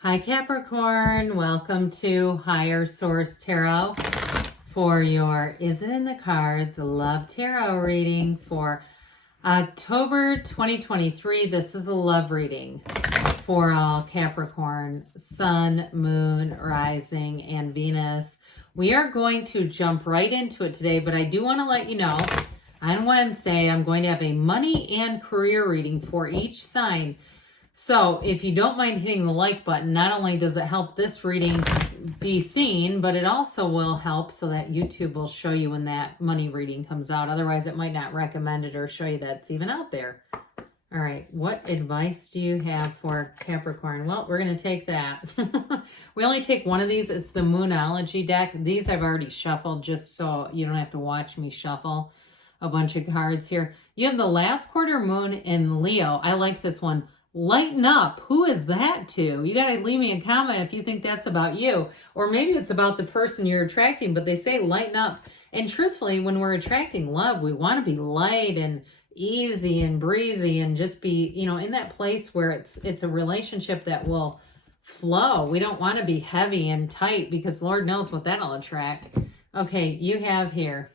Hi Capricorn, welcome to Higher Source Tarot for your Is It in the Cards Love Tarot reading for October 2023. This is a love reading for all Capricorn, Sun, Moon, Rising, and Venus. We are going to jump right into it today, but I do want to let you know on Wednesday I'm going to have a money and career reading for each sign. So if you don't mind hitting the like button, not only does it help this reading be seen, but it also will help so that YouTube will show you when that money reading comes out. Otherwise, it might not recommend it or show you that it's even out there. All right, what advice do you have for Capricorn? Well, we're going to take that. We only take one of these. It's the Moonology deck. These I've already shuffled just so you don't have to watch me shuffle a bunch of cards here. You have the last quarter moon in Leo. I like this one. Lighten up. Who is that to? You got to leave me a comment if you think that's about you. Or maybe it's about the person you're attracting, but they say lighten up. And truthfully, when we're attracting love, we want to be light and easy and breezy and just be, in that place where it's a relationship that will flow. We don't want to be heavy and tight because Lord knows what that'll attract. Okay, you have here.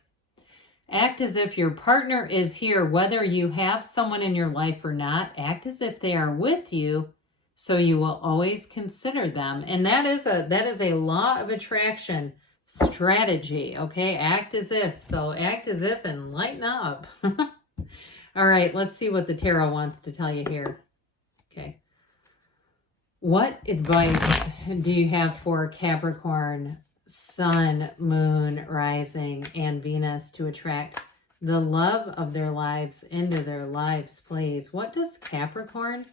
Act as if your partner is here, whether you have someone in your life or not. Act as if they are with you, so you will always consider them. And that is a law of attraction strategy, okay? Act as if. So act as if and lighten up. All right, let's see what the tarot wants to tell you here. Okay. What advice do you have for Capricorn, Sun, Moon, Rising, and Venus to attract the love of their lives into their lives, please? What does Capricorn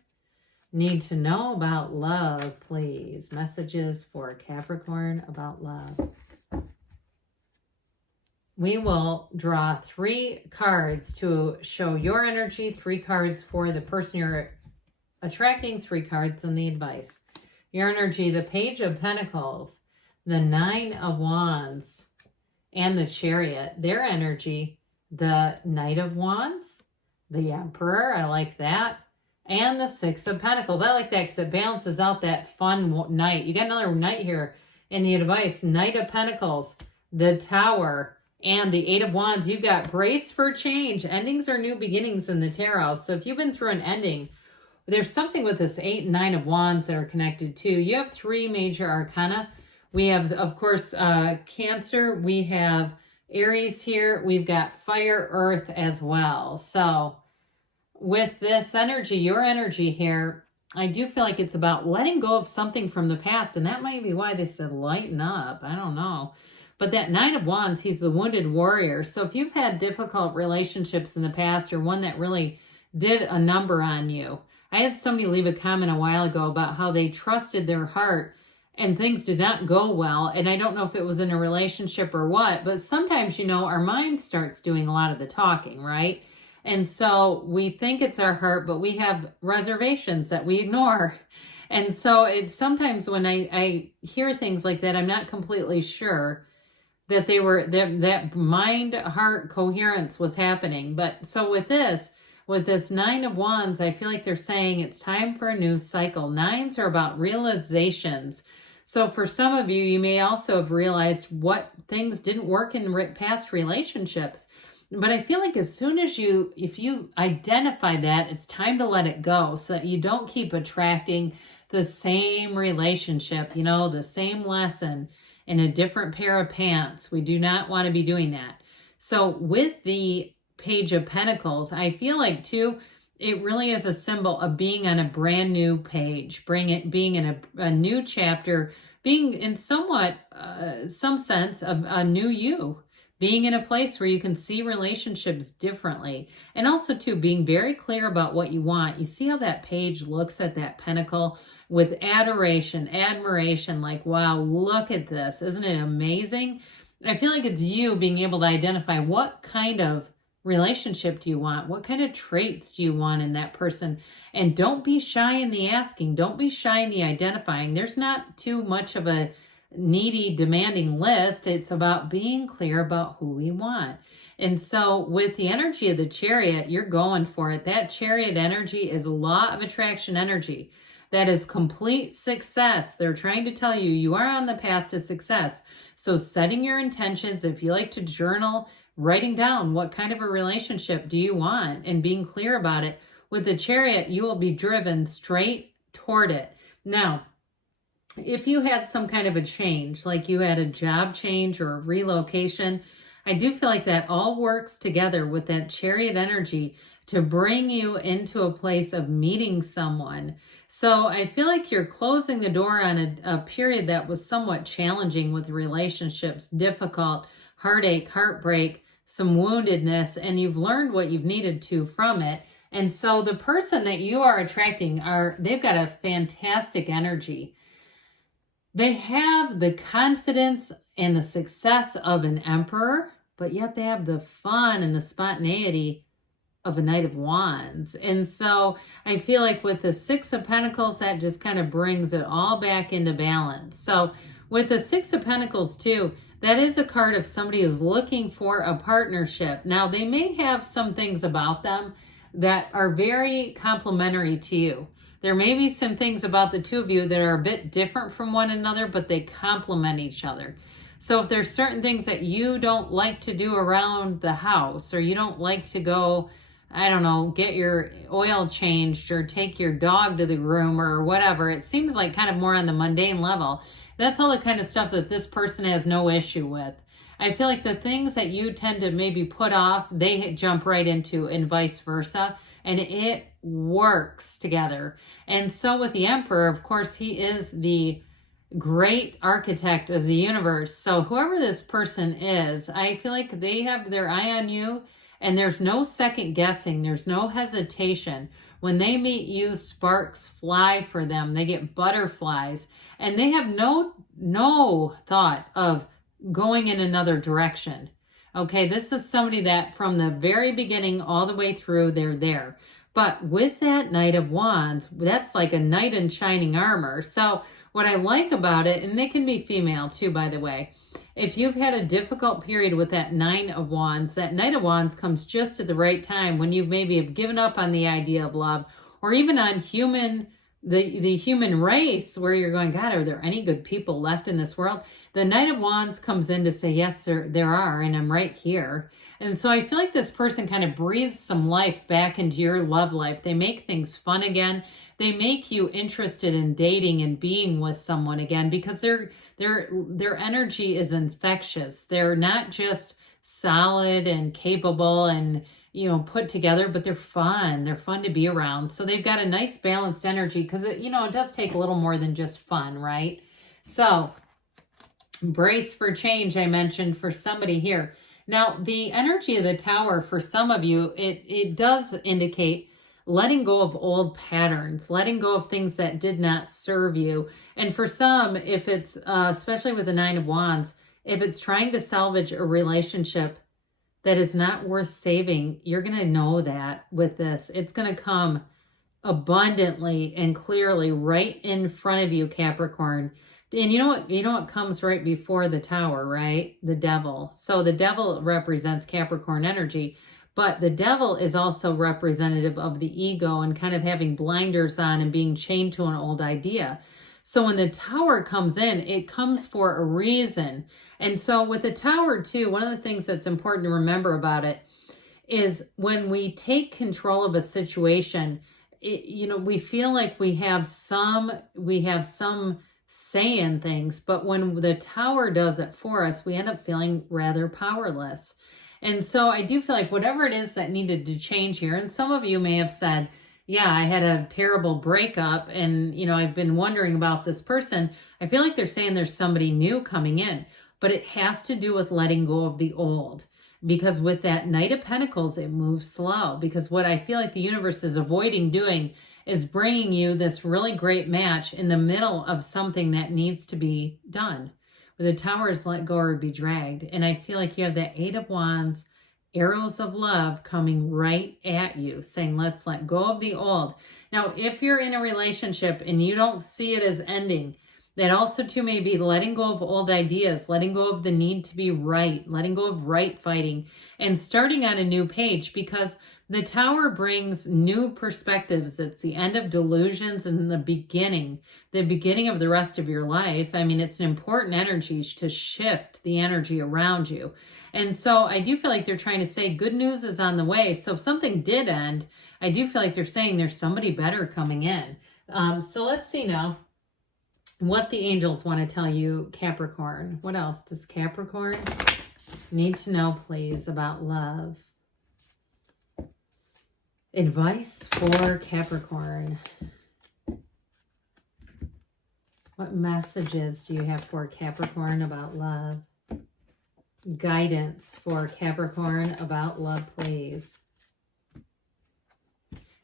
need to know about love, please? Messages for Capricorn about love. We will draw 3 cards to show your energy, 3 cards for the person you're attracting, 3 cards in the advice. Your energy, the Page of Pentacles, the 9 of Wands, and the Chariot. Their energy, the Knight of Wands, the Emperor, I like that, and the 6 of Pentacles. I like that because it balances out that fun Knight. You got another Knight here in the advice. Knight of Pentacles, the Tower, and the 8 of Wands. You've got brace for change. Endings are new beginnings in the tarot. So if you've been through an ending, there's something with this 8 and 9 of Wands that are connected too. You have 3 major arcana. We have, of course, Cancer. We have Aries here. We've got Fire, Earth as well. So with this energy, your energy here, I do feel like it's about letting go of something from the past. And that might be why they said lighten up. I don't know. But that 9 of Wands, he's the wounded warrior. So if you've had difficult relationships in the past or one that really did a number on you. I had somebody leave a comment a while ago about how they trusted their heart and things did not go well. And I don't know if it was in a relationship or what, but sometimes, our mind starts doing a lot of the talking, right? And so we think it's our heart, but we have reservations that we ignore. And so it's sometimes when I hear things like that, I'm not completely sure that that mind-heart coherence was happening. But so with this 9 of Wands, I feel like they're saying it's time for a new cycle. 9s are about realizations. So for some of you, you may also have realized what things didn't work in past relationships. But I feel like as soon as if you identify that, it's time to let it go so that you don't keep attracting the same relationship, the same lesson in a different pair of pants. We do not want to be doing that. So with the Page of Pentacles, I feel like too, it really is a symbol of being on a brand new page, being in a new chapter, being in somewhat, some sense of a new you, being in a place where you can see relationships differently. And also too, being very clear about what you want. You see how that page looks at that pentacle with adoration, admiration, like, wow, look at this. Isn't it amazing? I feel like it's you being able to identify what kind of relationship do you want? What kind of traits do you want in that person? And don't be shy in the asking. Don't be shy in the identifying. There's not too much of a needy, demanding list. It's about being clear about who we want. And so with the energy of the Chariot, you're going for it. That Chariot energy is law of attraction energy. That is complete success. They're trying to tell you you are on the path to success. So setting your intentions, if you like to journal, writing down what kind of a relationship do you want and being clear about it. With the Chariot, you will be driven straight toward it. Now, if you had some kind of a change, like you had a job change or a relocation, I do feel like that all works together with that Chariot energy to bring you into a place of meeting someone. So I feel like you're closing the door on a period that was somewhat challenging with relationships, difficult, heartache, heartbreak, some woundedness, and you've learned what you've needed to from it. And so the person that you are attracting they've got a fantastic energy. They have the confidence and the success of an emperor, but yet they have the fun and the spontaneity of a Knight of Wands. And so I feel like with the Six of Pentacles, that just kind of brings it all back into balance. So with the Six of Pentacles too, that is a card of somebody who's looking for a partnership. Now, they may have some things about them that are very complementary to you. There may be some things about the two of you that are a bit different from one another, but they complement each other. So if there's certain things that you don't like to do around the house, or you don't like to go, I don't know, get your oil changed or take your dog to the groomer or whatever, it seems like kind of more on the mundane level. That's all the kind of stuff that this person has no issue with. I feel like the things that you tend to maybe put off, they jump right into, and vice versa. And it works together. And so with the Emperor, of course, he is the great architect of the universe. So whoever this person is, I feel like they have their eye on you, and there's no second guessing. There's no hesitation. When they meet you, sparks fly for them. They get butterflies, and they have no thought of going in another direction. Okay, this is somebody that from the very beginning all the way through, they're there. But with that Knight of Wands, that's like a knight in shining armor. So what I like about it, and they can be female too, by the way, if you've had a difficult period with that Nine of Wands, that Knight of Wands comes just at the right time when you maybe have given up on the idea of love, or even on the human race, where you're going, God, are there any good people left in this world? The Knight of Wands comes in to say, yes, there are, and I'm right here. And so I feel like this person kind of breathes some life back into your love life. They make things fun again. They make you interested in dating and being with someone again, because their energy is infectious. They're not just solid and capable and put together, but they're fun. They're fun to be around. So they've got a nice balanced energy, because it does take a little more than just fun, right? So brace for change, I mentioned, for somebody here. Now, the energy of the Tower, for some of you, it does indicate letting go of old patterns, letting go of things that did not serve you. And for some, if it's, especially with the Nine of Wands, if it's trying to salvage a relationship that is not worth saving, you're going to know that with this. It's going to come abundantly and clearly right in front of you, Capricorn. And you know what comes right before the Tower, right? The Devil. So the Devil represents Capricorn energy, but the Devil is also representative of the ego and kind of having blinders on and being chained to an old idea. So when the Tower comes in, it comes for a reason. And so with the Tower too, one of the things that's important to remember about it is when we take control of a situation, we feel like we have some say in things, but when the Tower does it for us, we end up feeling rather powerless. And so I do feel like whatever it is that needed to change here, and some of you may have said, yeah, I had a terrible breakup and, I've been wondering about this person. I feel like they're saying there's somebody new coming in, but it has to do with letting go of the old. Because with that Knight of Pentacles, it moves slow. Because what I feel like the universe is avoiding doing is bringing you this really great match in the middle of something that needs to be done. Where the Tower is let go or be dragged. And I feel like you have that Eight of Wands, arrows of love coming right at you, saying, let's let go of the old. Now, if you're in a relationship and you don't see it as ending, that also too may be letting go of old ideas, letting go of the need to be right, letting go of right fighting, and starting on a new page, because The Tower brings new perspectives. It's the end of delusions and the beginning of the rest of your life. I mean, it's an important energy to shift the energy around you. And so I do feel like they're trying to say good news is on the way. So if something did end, I do feel like they're saying there's somebody better coming in. So let's see now what the angels want to tell you, Capricorn. What else does Capricorn need to know, please, about love? Advice for Capricorn. What messages do you have for Capricorn about love? Guidance for Capricorn about love, please.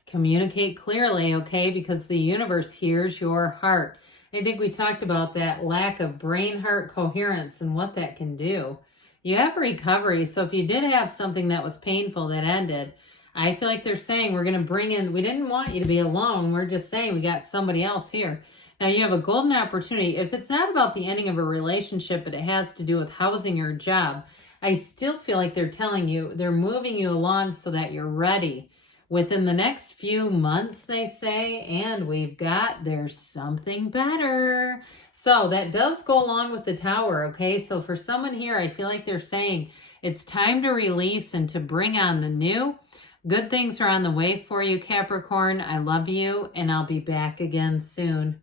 Communicate clearly, okay? Because the universe hears your heart. I think we talked about that lack of brain-heart coherence and what that can do. You have recovery, so if you did have something that was painful that ended, I feel like they're saying we're going to bring in, we didn't want you to be alone. We're just saying we got somebody else here. Now you have a golden opportunity. If it's not about the ending of a relationship, but it has to do with housing or a job, I still feel like they're telling you, they're moving you along so that you're ready. Within the next few months, they say, and we've got, there's something better. So that does go along with the Tower, okay? So for someone here, I feel like they're saying it's time to release and to bring on the new. Good things are on the way for you, Capricorn. I love you, and I'll be back again soon.